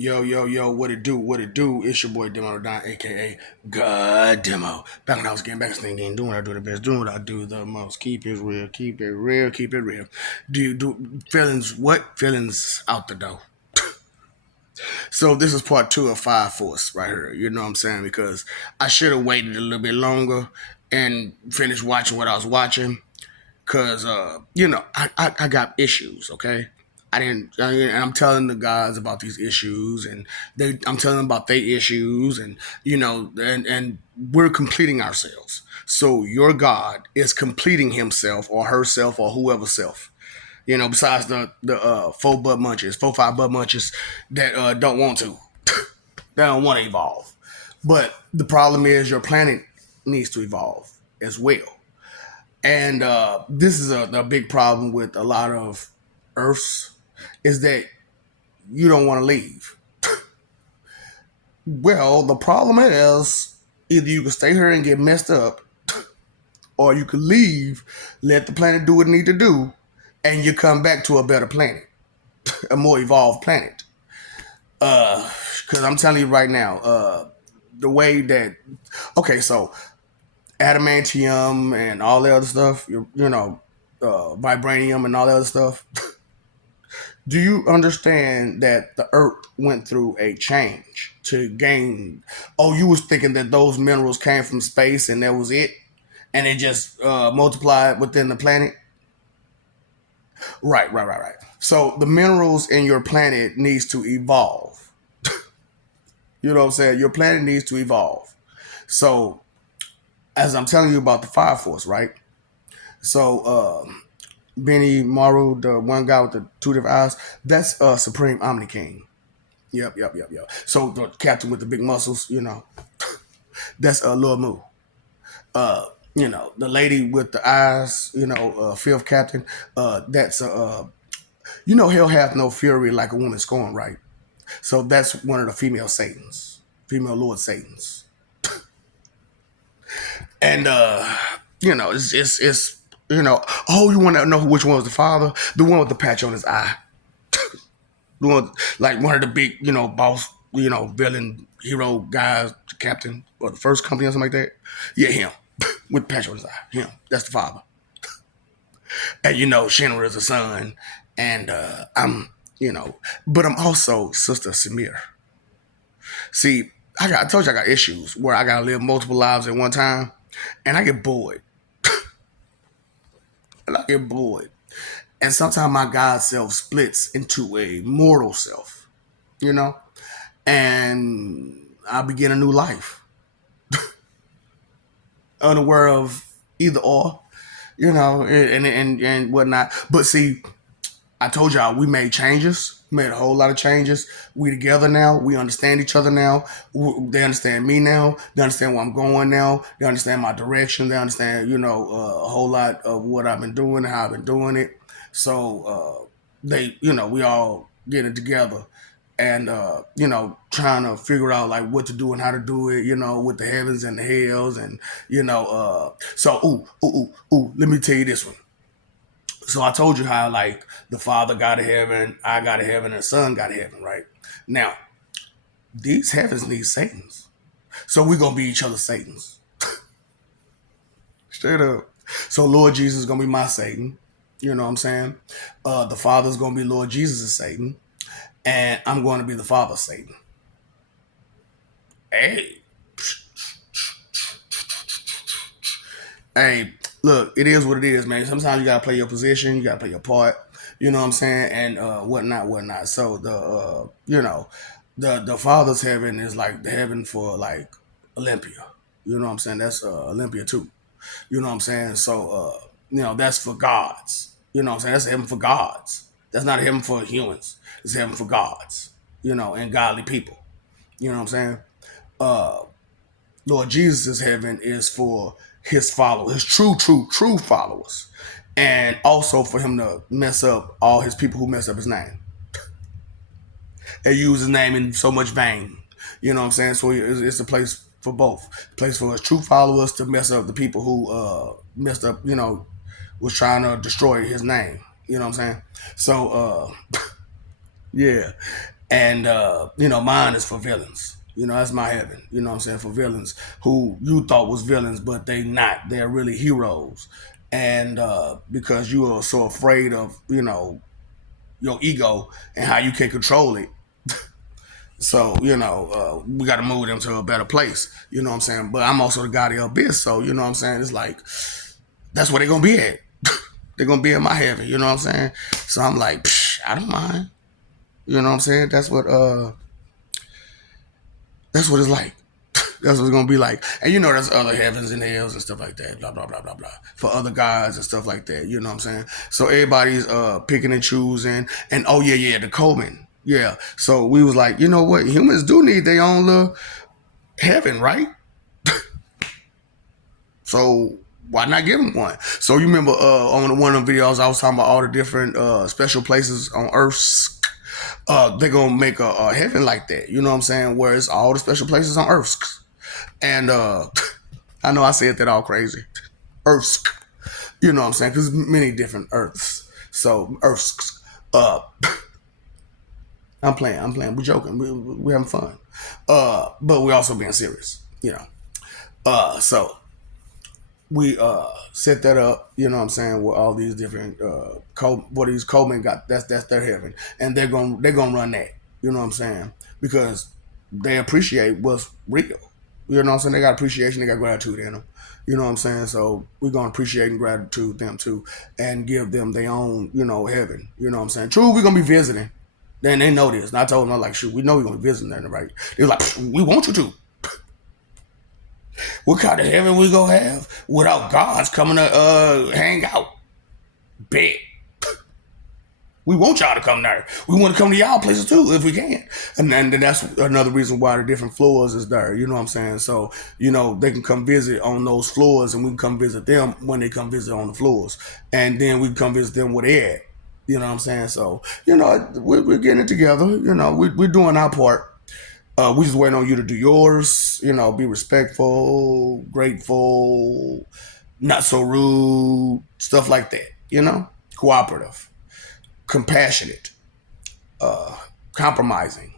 Yo, yo, yo, what it do? What it do? It's your boy Demo Don, aka God Demo. Back when I was getting back to thing, doing what I do the best, doing what I do the most. Keep it real, keep it real, keep it real. Do you do feelings? What feelings out the door? So this is part two of Five Force right here. You know what I'm saying? Because I should have waited a little bit longer and finished watching what I was watching. Cause I got issues. Okay, and I'm telling the guys about these issues, and I'm telling them about their issues, and and we're completing ourselves. So your God is completing himself or herself or whoever self. Besides the four five butt munches that don't want to, they don't want to evolve. But the problem is your planet needs to evolve as well. And this is a big problem with a lot of Earths is that you don't want to leave. Well, the problem is either you can stay here and get messed up, or you can leave, let the planet do what it need to do, and you come back to a better planet, a more evolved planet. Because I'm telling you right now, the way that so adamantium and all the other stuff, vibranium and all the other stuff. Do you understand that the Earth went through a change to gain? Oh, you was thinking that those minerals came from space and that was it, and it just multiplied within the planet. Right. So the minerals in your planet needs to evolve. You know what I'm saying? Your planet needs to evolve. So as I'm telling you about the Fire Force, right? So Benny Maru, the one guy with the two different eyes, that's Supreme Omni King. Yep. So the captain with the big muscles, that's Lord Moo. The lady with the eyes, fifth captain, that's hell hath no fury like a woman scorned, right? So that's one of the female Satans, female Lord Satans. And it's oh, you want to know which one was the father? The one with the patch on his eye. The one like one of the big, boss, villain hero guys, captain or the first company or something like that. Yeah, him. With the patch on his eye. Him. That's the father. And Shinra is the son. And I'm, but I'm also Sister Samir. See, I told you I got issues where I gotta live multiple lives at one time, and I get bored. And sometimes my God self splits into a mortal self, you know, and I begin a new life, unaware of either or, and whatnot. But see, I told y'all we made changes, made a whole lot of changes. We together now. We understand each other now. They understand me now. They understand where I'm going now. They understand my direction. They understand, a whole lot of what I've been doing and how I've been doing it. So we all getting together and trying to figure out like what to do and how to do it, with the heavens and the hells and let me tell you this one. So I told you how like the Father got to heaven, I got to heaven, and the Son got to heaven, right? Now, these heavens need Satans. So we're gonna be each other's Satans. Straight up. So Lord Jesus is gonna be my Satan. You know what I'm saying? The Father's gonna be Lord Jesus' Satan. And I'm going to be the Father's Satan. Hey. Hey, look, it is what it is, man. Sometimes you gotta play your position, you gotta play your part, you know what I'm saying, and whatnot. So the Father's heaven is like the heaven for like Olympia. You know what I'm saying? That's Olympia too. You know what I'm saying? So that's for gods. You know what I'm saying? That's heaven for gods. That's not heaven for humans. It's heaven for gods. And godly people. You know what I'm saying? Lord Jesus' heaven is for his followers, his true followers. And also for him to mess up all his people who mess up his name. They use his name in so much vain. You know what I'm saying? So it's a place for both. A place for his true followers to mess up the people who messed up, was trying to destroy his name. You know what I'm saying? So, yeah. And mine is for villains. That's my heaven. You know what I'm saying? For villains who you thought was villains, but they not. They're really heroes. And because you are so afraid of, your ego and how you can control it. So, we got to move them to a better place. You know what I'm saying? But I'm also the God of the abyss. So, you know what I'm saying? It's like, that's where they're going to be at. They're going to be in my heaven. You know what I'm saying? So I'm like, I don't mind. You know what I'm saying? That's what it's like. That's what it's gonna be like. And there's other heavens and hells and stuff like that. Blah blah blah blah blah. For other gods and stuff like that. You know what I'm saying? So everybody's picking and choosing. And oh yeah, the Coleman. Yeah. So we was like, you know what? Humans do need their own little heaven, right? So why not give them one? So you remember on one of the videos I was talking about all the different special places on Earth. They're gonna make a heaven like that. You know what I'm saying? Where it's all the special places on Earth. And I know I said that all crazy. Earths. You know what I'm saying? Because many different Earths. So Earths. I'm playing. We're joking. We're having fun. But we're also being serious. So we set that up, you know what I'm saying, with all these different what these Coleman got, that's their heaven. And they're gonna run that, you know what I'm saying? Because they appreciate what's real. You know what I'm saying? They got appreciation, they got gratitude in them. You know what I'm saying? So we're gonna appreciate and gratitude them too and give them their own, heaven. You know what I'm saying? True, we're gonna be visiting. Then they know this. And I told them, I'm like, shoot, we know we're gonna be visiting them, right? They're like, we want you to. What kind of heaven we gonna have without gods coming to hang out? Bet. We want y'all to come there. We want to come to y'all places too if we can. And then that's another reason why the different floors is there. You know what I'm saying? So, they can come visit on those floors and we can come visit them when they come visit on the floors. And then we can come visit them where they're at. You know what I'm saying? So, we're getting it together. We're doing our part. We just waiting on you to do yours. Be respectful, grateful, not so rude, stuff like that. Cooperative, compassionate, compromising.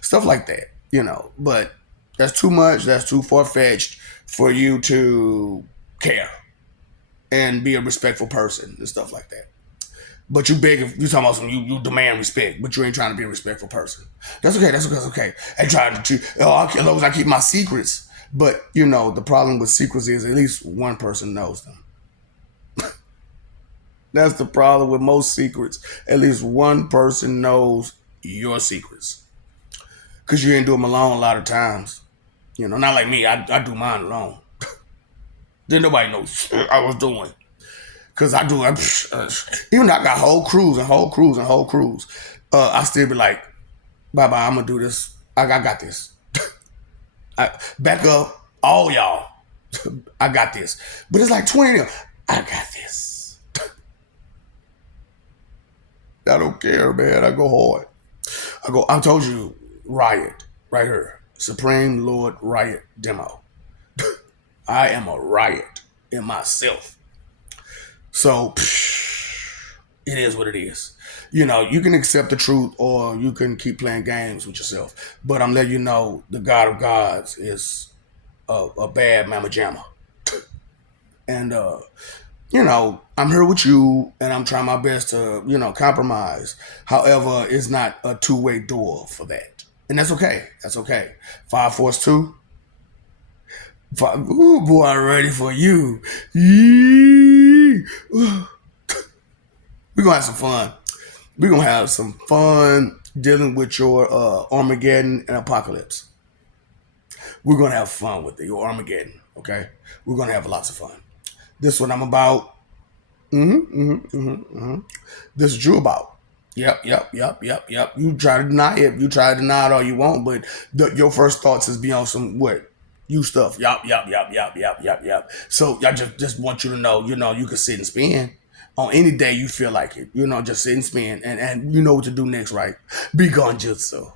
Stuff like that. But that's too much. That's too far fetched for you to care and be a respectful person and stuff like that. But you beg, if you talking about some, you demand respect, but you ain't trying to be a respectful person. That's okay. That's okay. I try to, as long as I keep my secrets. But the problem with secrets is at least one person knows them. That's the problem with most secrets. At least one person knows your secrets, because you ain't do them alone a lot of times. Not like me. I do mine alone. Then nobody knows shit I was doing. Because I do, even though I got whole crews, I still be like, bye-bye, I'm going to do this. I got this. Back up, all y'all. I got this. But it's like 20 of them. I got this. I don't care, man. I go hard. I told you, Riot, right here. Supreme Lord Riot Demo. I am a riot in myself. So it is what it is. You can accept the truth or you can keep playing games with yourself. But I'm letting you know the God of gods is a bad mama jamma. And, I'm here with you and I'm trying my best to, compromise. However, it's not a two-way door for that. And that's okay. That's okay. 5 Force 2. Ooh, boy, I'm ready for you. We're gonna have some fun. We're gonna have some fun dealing with your Armageddon and Apocalypse. We're gonna have fun with your Armageddon, okay? We're gonna have lots of fun. This is what I'm about. This is you about. Yep. You try to deny it. You try to deny it all you want, but your first thoughts is be on some what? You stuff. Yup. So I just want you to know, you can sit and spin on any day you feel like it. Just sit and spin and you know what to do next, right? Be gone jutsu.